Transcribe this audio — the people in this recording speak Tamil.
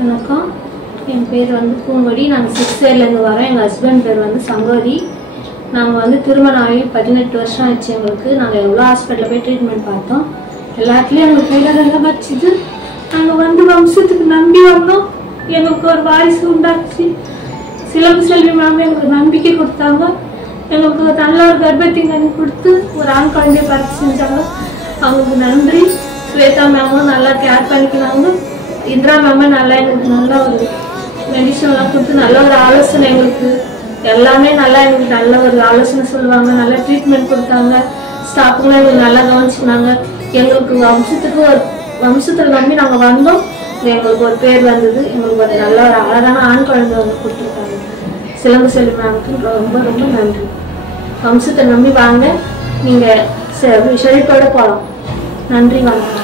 வணக்கம். என் பேர் வந்து பூங்கொடி. நாங்கள் 6th இயர்லேருந்து வரோம். எங்கள் ஹஸ்பண்ட் பேர் வந்து சங்கோதி. நாங்கள் வந்து திருமணம் ஆகி 18 வருஷம் ஆச்சு எங்களுக்கு. நாங்கள் எவ்வளோ ஹாஸ்பிட்டலில் போய் ட்ரீட்மெண்ட் பார்த்தோம். எல்லாத்துலேயும் எங்களுக்கு கையிலெல்லாம் வச்சுது. நாங்கள் வந்து வம்சத்துக்கு நம்பி வந்தோம். எங்களுக்கு ஒரு வாரிசு உண்டாச்சு. சிலம்பு செல்வி மேம் எங்களுக்கு நம்பிக்கை கொடுத்தாங்க. எங்களுக்கு நல்ல ஒரு கர்ப்பத்தை கண்ணி கொடுத்து ஒரு ஆண் குழந்தைய பார்த்து செஞ்சாங்க. அவங்களுக்கு நன்றி. ஸ்வேதா மேமும் நல்லா கேர் பண்ணிக்கிறாங்க. இந்திரா மேம் நல்லா எங்களுக்கு நல்ல ஒரு மெடிசன்லாம் கொடுத்து நல்ல ஒரு ஆலோசனை, எங்களுக்கு எல்லாமே நல்லா எங்களுக்கு நல்ல ஒரு ஆலோசனை சொல்லுவாங்க. நல்லா ட்ரீட்மெண்ட் கொடுத்தாங்க. ஸ்டாஃபுங்களும் எங்களுக்கு நல்லா கவனிச்சுனாங்க. எங்களுக்கு வம்சத்தில் நம்பி நாங்கள் வந்தோம். எங்களுக்கு ஒரு பேர் வந்தது. எங்களுக்கு ஒரு நல்ல ஒரு அழகான ஆண் குழந்தை வந்து கொடுத்துருக்காங்க. சிலம்பு செல்வி மேமுக்கு ரொம்ப ரொம்ப நன்றி. வம்சத்தை நம்பி வாங்க, நீங்கள் செழிப்போட போகலாம். நன்றி, வணக்கம்.